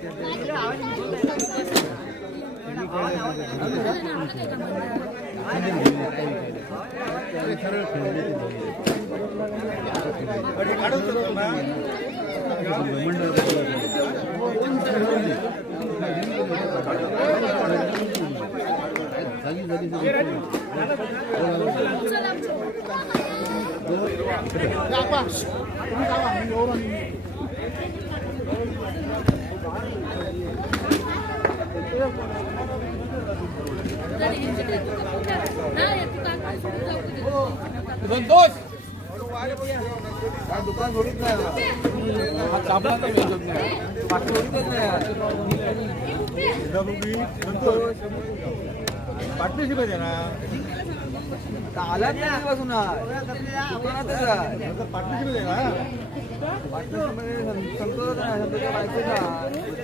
그래. 야, 아빠. 우리 가봐. 우리 오라니. नाही आजपासून दुकानातच आहे पार्टनरशिप आहे ना पार्टनरशिपमध्ये सं- संतोष नाही संतोषच्या बायकोचा ए,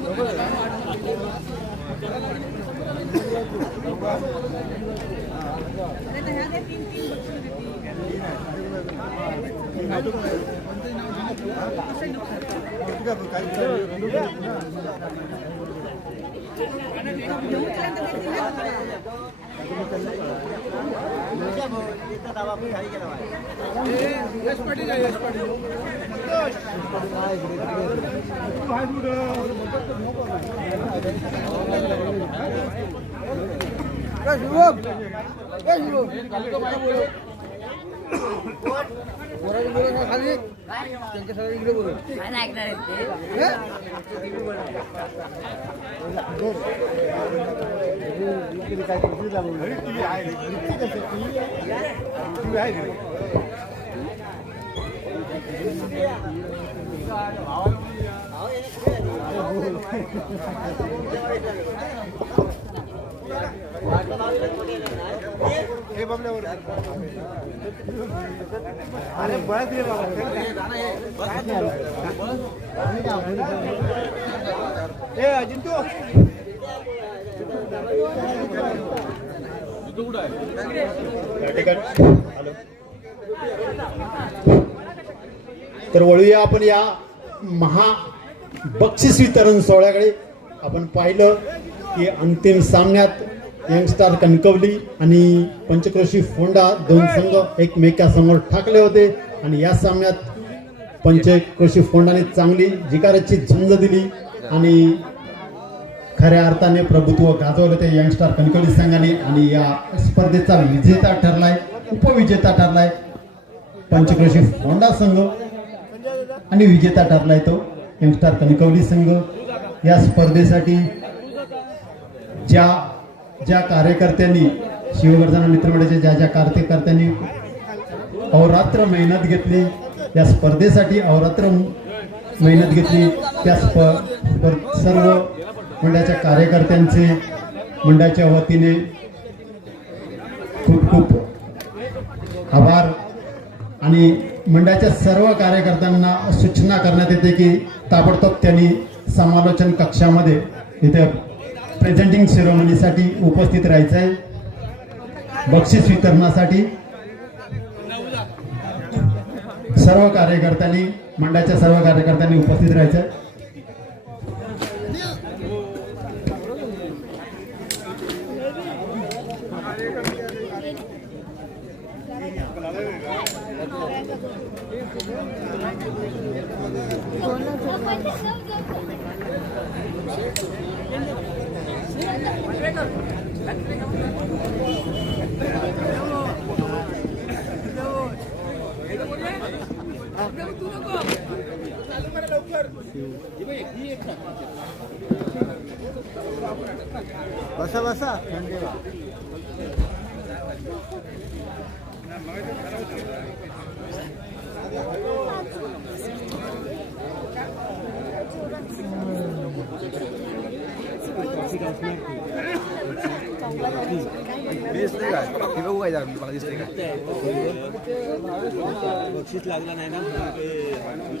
शुभम ए, शुभम पोराचं बोलत नाही खाली त्यांच्या सगळ्या इकडे बोलत काय नाही ऐकणार आहेत ते हे बघल्यावर अरे बळा दिले ए अजिंतो तर वळूया आपण या महा बक्षीस वितरण सोहळ्याकडे. आपण पाहिलं की अंतिम सामन्यात यंगस्टार कणकवली आणि पंचक्रोशी फोंडा दोन संघ एकमेकासमोर ठाकले होते. आणि या सामन्यात पंचक्रोशी फोंडाने चांगली जिकाराची झुंज दिली आणि खऱ्या अर्थाने प्रभुत्व गाजवलं ते यंगस्टार कणकवली संघाने. आणि या स्पर्धेचा विजेता ठरलाय उपविजेता ठरलाय पंचक्रोशी फोंडा संघ. आणि विजेता ठरलाय तो यंगस्टार कणकवली संघ. या स्पर्धेसाठी ज्या ज्या कार्यकर्त्यांनी शिववर्धन मित्रमंडळाच्या ज्या ज्या कार्यकर्त्यांनी अहोरात्र मेहनत घेतली या स्पर्धेसाठी अहोरात्र मेहनत घेतली त्या स्प सर्व मंडळाच्या कार्यकर्त्यांचे मंडळाच्या वतीने खूप खूप आभार. आणि मंडळाच्या सर्व कार्यकर्त्यांना सूचना करण्यात येते की ताबडतोब त्यांनी समालोचन कक्षामध्ये इथे प्रेझेंटिंग सेरोमनीसाठी उपस्थित राहायचं आहे बक्षीस वितरणासाठी सर्व कार्यकर्त्यांनी मंडळाच्या सर्व कार्यकर्त्यांनी उपस्थित राहायचं आहे बसा बसा दिसतंय काय ते बघू काय जरा, मला दिसते का बक्षीस लागला नाही ना म्हणून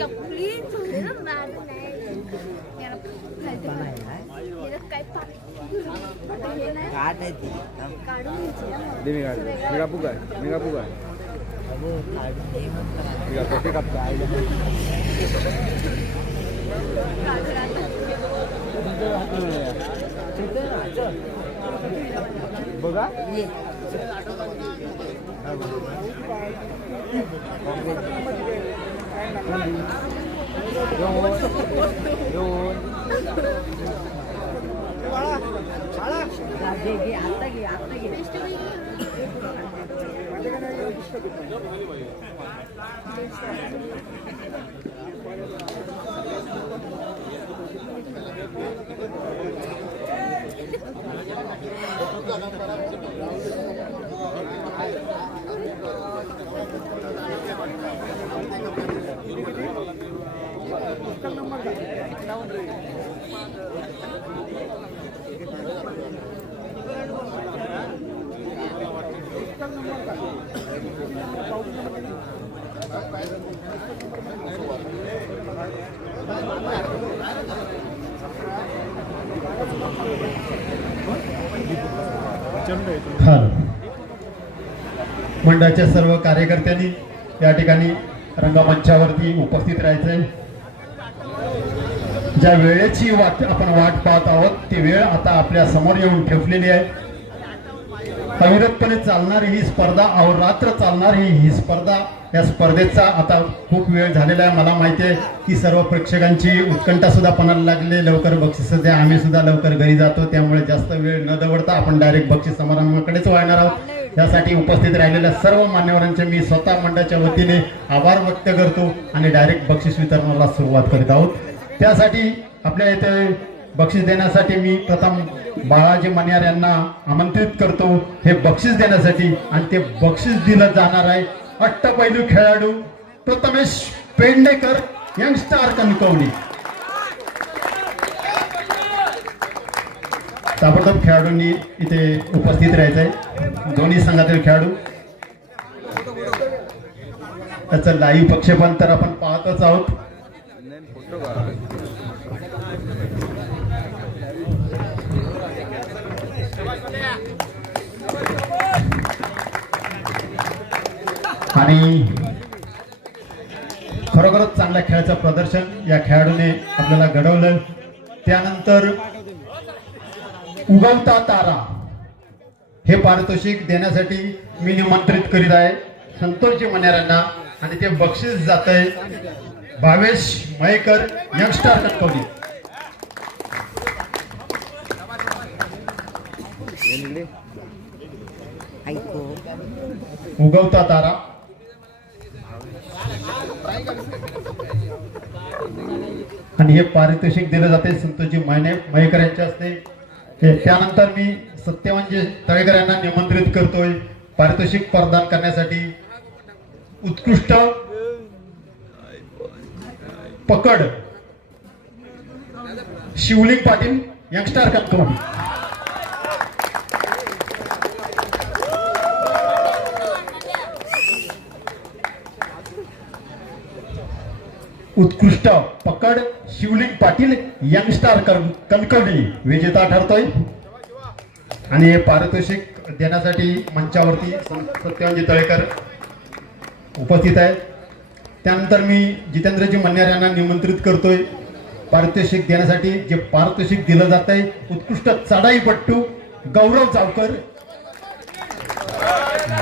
थंडी वाजते रियूज ते का पण करून झालेलं आहे का? आईला पण ह्या कपली थोडी ना बाद नाही काय काढून दे मी काढतो मी कापू काय मी कापू काय मी कापतो ते कापतो आईला बघा हॅलो Gracias. मंडळाच्या सर्व कार्यकर्त्यांनी या ठिकाणी रंगमंचावरती उपस्थित राहायचंय. ज्या वेळेची वाट आपण वाट पाहत आहोत ती वेळ आता आपल्यासमोर येऊन ठेवलेली आहे. अविरतपणे चालणारी ही स्पर्धा अहोरात्र चालणारी ही स्पर्धा या स्पर्धेचा आता खूप वेळ झालेला आहे. मला माहिती आहे की सर्व प्रेक्षकांची उत्कंठा सुद्धा पणाला लागली. लवकर बक्षीस द्या. आम्ही सुद्धा लवकर घरी जातो. त्यामुळे जास्त वेळ न दवडता आपण डायरेक्ट बक्षीस समारंभाकडेच वळणार आहोत. त्यासाठी उपस्थित राहिलेल्या सर्व मान्यवरांचे मी स्वतः मंडळाच्या वतीने आभार व्यक्त करतो आणि डायरेक्ट बक्षीस वितरणाला सुरुवात करीत आहोत. त्यासाठी आपल्या इथे बक्षीस देण्यासाठी मी प्रथम बाळाजी मन्यार यांना आमंत्रित करतो. हे बक्षीस देण्यासाठी आणि ते बक्षीस दिलं जाणार आहे. अट्टपैलू खेळाडू प्रथमेश पेंडेकर यंगस्टार कणकवली ताबडतोब खेळाडूंनी इथे उपस्थित राहायचंय. दोन्ही संघातील खेळाडू. त्याचं लाईव्ह प्रक्षेपण तर आपण पाहतच आहोत. आणि खरोखरच चांगल्या खेळाचं प्रदर्शन या खेळाडूने आपल्याला घडवलं. त्यानंतर उगवता तारा हे पारितोषिक देण्यासाठी मी निमंत्रित करीत आहे. संतोषजी मन्यारांना आणि ते बक्षीस जात आहे भावेश मयेकर यंगस्टार कटकवली उगवता तारा. आणि हे पारितोषिक दिलं जाते संतोषजी मायने मयेकर यांच्या हस्ते. त्यानंतर मी सत्यवानजी तळेकर यांना निमंत्रित करतोय. पारितोषिक प्रदान करण्यासाठी उत्कृष्ट पकड शिवलिंग पाटील यंगस्टार कणकवली उत्कृष्ट पकड Shivling Patil young star star Kankavli. विजेता ठरतोय. आणि हे पारितोषिक देण्यासाठी मंचावरती सं- सत्यवानजी तळेकर उपस्थित आहेत. त्यानंतर मी जितेंद्रजी मन्यार यांना निमंत्रित करतोय. पारितोषिक देण्यासाठी जे पारितोषिक दिलं जात आहे उत्कृष्ट चढाईपट्टू गौरव जावकर.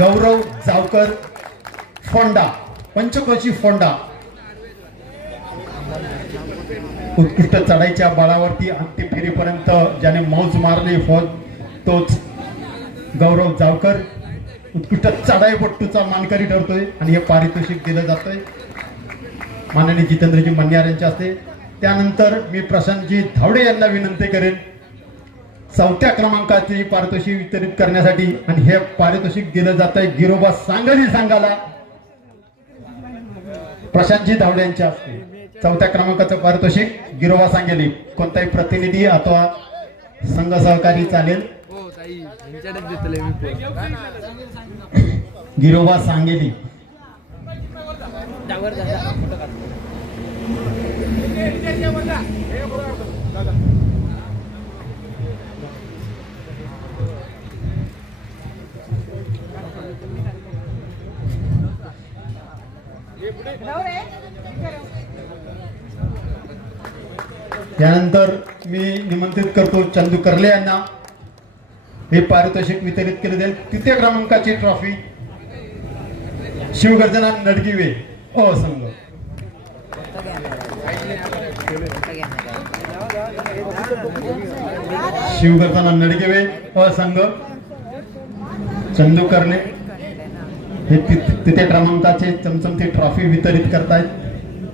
गौरव जावकर फोंडा पंचकोशी फोंडा. उत्कृष्ट चढाईच्या बळावरती अंतिम फेरीपर्यंत ज्याने मौज मारली फौज तोच गौरव जावकर उत्कृष्ट चढाईपट्टूचा मानकरी ठरतोय आणि हे पारितोषिक दिलं जातंय. माननीय जितेंद्रजी मन्यार यांच्या हस्ते. त्यानंतर मी प्रशांतजी धावडे यांना विनंती करेन चौथ्या क्रमांकाचे पारितोषिक वितरित करण्यासाठी आणि हे पारितोषिक दिलं जात आहे गिरोबा सांगली संघाला. प्रशांतजी धावडे यांच्या हस्ते. चौथ्या क्रमांकाचं पारितोषिक गिरोबा सांगेली. कोणताही प्रतिनिधी अथवा संघ सहकारी चालेल. हो. गिरोबा सांगेली. यानंतर मी निमंत्रित करतो चंदू कर्ले यांना. हे पारितोषिक वितरित केले जाईल. तृतीय क्रमांकाची ट्रॉफी शिवगर्जना नडगिवे. ओ संघ. शिवगर्जना नडगिवे. अ संघ. चंदू कर्ले. हे तिथे तृतीय क्रमांकाचे चमचमती ट्रॉफी वितरित करतायत.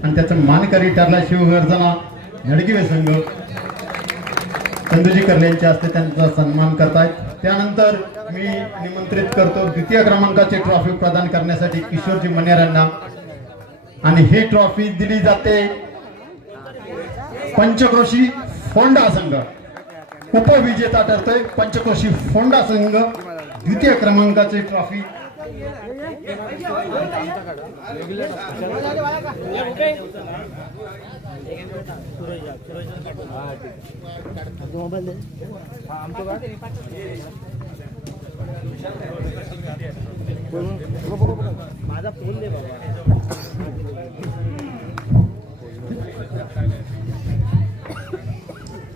आणि त्याचं मानकरी ठरला शिवगर्जना. नडगिवे संघ चंदूजी कर्ल्यांच्या हस्ते त्यांचा सन्मान करतायत. त्यानंतर मी निमंत्रित करतो. द्वितीय क्रमांकाची ट्रॉफी प्रदान करण्यासाठी किशोरजी मन्यार यांना. आणि ही ट्रॉफी दिली जाते. पंचक्रोशी फोंडा संघ. उपविजेता ठरतोय. पंचक्रोशी फोंडा संघ. द्वितीय क्रमांकाची ट्रॉफी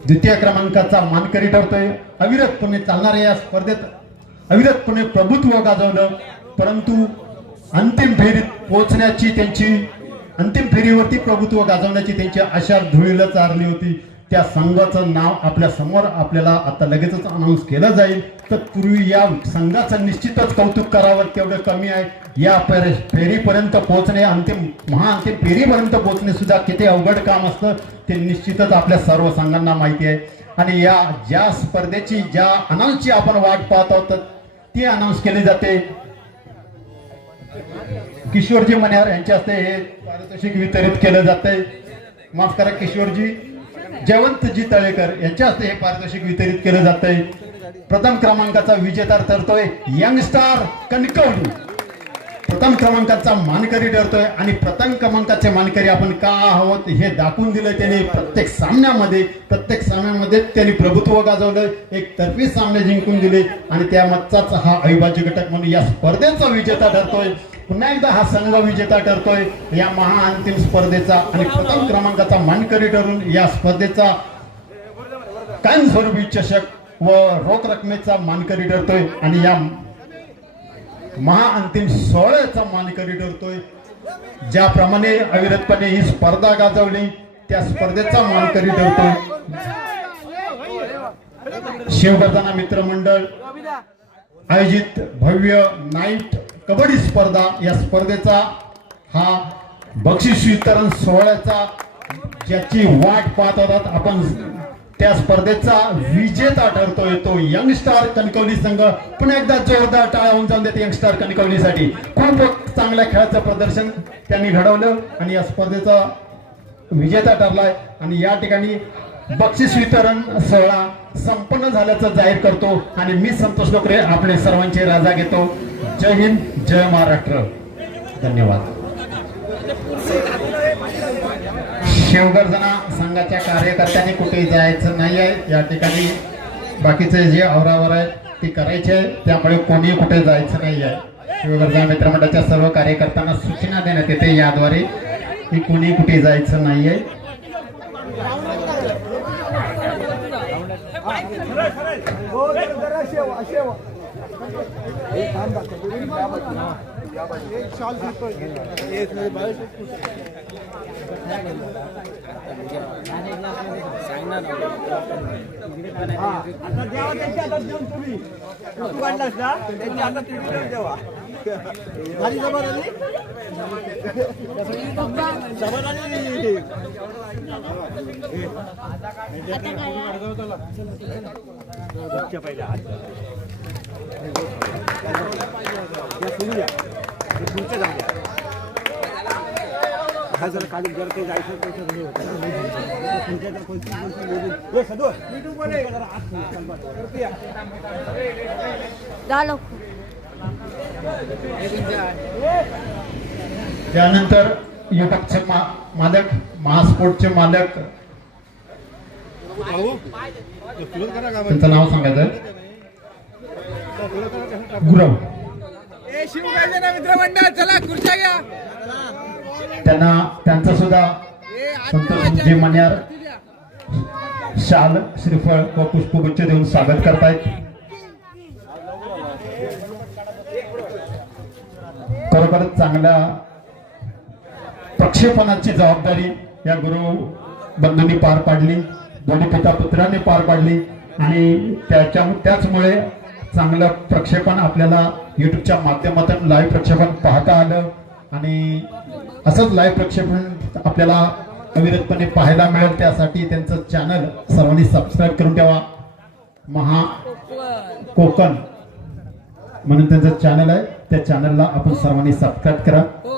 द्वितीय क्रमांकाचा मानकरी ठरतोय. अविरतपणे चालणाऱ्या या स्पर्धेत अविरतपणे प्रभुत्व गाजवलं. परंतु अंतिम फेरीत पोहोचण्याची त्यांची अंतिम फेरीवरती प्रभुत्व गाजवण्याची त्यांची आशा धुळीला चारली होती. त्या संघाचं नाव आपल्यासमोर आपल्याला आता लगेचच अनाऊन्स केलं जाईल. तर पूर्वी या संघाचं निश्चितच कौतुक करावं तेवढं कमी आहे. या फेरीपर्यंत पोहोचणे अंतिम महाअंतिम फेरीपर्यंत पोहोचणे सुद्धा किती अवघड काम असतं ते निश्चितच आपल्या सर्व संघांना माहिती आहे. आणि या ज्या स्पर्धेची ज्या अनाऊन्सची आपण वाट पाहत आहोत ती अनाऊन्स केली जाते. किशोरजी मन्यार यांच्या हस्ते हे पारितोषिक वितरित केलं जातंय. माफ करा किशोरजी. जयवंतजी तळेकर यांच्या हस्ते हे पारितोषिक वितरित केलं जातंय. प्रथम क्रमांकाचा विजेता ठरतोय यंग स्टार कणकवली. प्रथम क्रमांकाचा मानकरी ठरतोय आणि प्रथम क्रमांकाचे मानकरी आपण का आहोत हे दाखवून दिलं त्यांनी प्रत्येक सामन्यामध्ये. प्रत्येक सामन्यामध्ये त्यांनी प्रभुत्व गाजवलं एक तर्फी सामने जिंकून दिले आणि त्यामागचाच हा अविभाज्य घटक म्हणून या स्पर्धेचा विजेता ठरतोय. पुन्हा एकदा हा संघ विजेता ठरतोय. या महाअंतिम स्पर्धेचा आणि प्रथम क्रमांकाचा मानकरी ठरून या स्पर्धेचा कायमस्वरूपी चषक व रोख रकमेचा मानकरी ठरतोय. आणि या महाअंतिम सोहळ्याचा मानकरी ठरतोय. ज्याप्रमाणे अविरतपणे ही स्पर्धा गाजवली त्या स्पर्धेचा मानकरी ठरतोय. शिवगर्जना मित्रमंडळ आयोजित भव्य नाईट कबड्डी स्पर्धा या स्पर्धेचा हा बक्षीस वितरण सोहळ्याचा ज्याची वाट पाहत होतात आपण त्या स्पर्धेचा विजेता ठरतोय तो यंग स्टार कणकवली संघ. पुन्हा एकदा जोरदार टाळा होऊन जाऊन देते यंग स्टार कणकवलीसाठी. खूप चांगल्या खेळाचं प्रदर्शन त्यांनी घडवलं आणि या स्पर्धेचा विजेता ठरलाय. आणि या ठिकाणी बक्षीस वितरण सोहळा संपन्न झाल्याचं जाहीर करतो आणि मी संतोष लोकरे आपले सर्वांचे राजा घेतो. जय हिंद जय महाराष्ट्र. धन्यवाद. शिवगर्जना संघाच्या कार्यकर्त्यांनी कुठे जायचं नाही आहे. या ठिकाणी बाकीचे जे आवरावर आहे ते करायचे आहे. त्यामुळे कोणी कुठे जायचं नाही आहे. शिवगर्जना मित्रमंडळाच्या सर्व कार्यकर्त्यांना सूचना देण्यात येते. याद्वारे की कोणी कुठे जायचं नाही आहे. हो. जरा- जरा शेव आता देवा त्यांच्या हातात देऊन तुम्ही. तू काढलास ना? त्यांच्या हातात तुम्ही देऊन देवा झाली जमा झाली जमा झाली पहिल्या पुढच्या हा जरा काढून जर काही जायचं तर ते झालं त्यानंतर युट्यूबचे मा मालक महास्पोर्टचे मालक. त्यांचं नाव सांगायचं गुरव. त्यांना त्यांचं सुद्धा ए आत संतोषजी मण्यार शाल श्रीफळ व पुष्पगुच्छ देऊन स्वागत करतायत. खरोखरच चांगल्या प्रक्षेपणाची जबाबदारी या गुरु बंधूंनी पार पाडली दोन्ही पिता पुत्रांनी पार पाडली आणि त्याच्या त्याचमुळे चांगलं प्रक्षेपण आपल्याला युट्यूबच्या माध्यमातून लाईव्ह प्रक्षेपण पाहता आलं आणि असंच लाईव्ह प्रक्षेपण आपल्याला अविरतपणे पाहायला मिळेल. त्यासाठी त्यांचं चॅनल सर्वांनी सबस्क्राईब करून ठेवा. महा कोकण म्हणून त्यांचं चॅनल आहे. त्या चॅनलला आपण सर्वांनी सबस्क्राईब करा. हो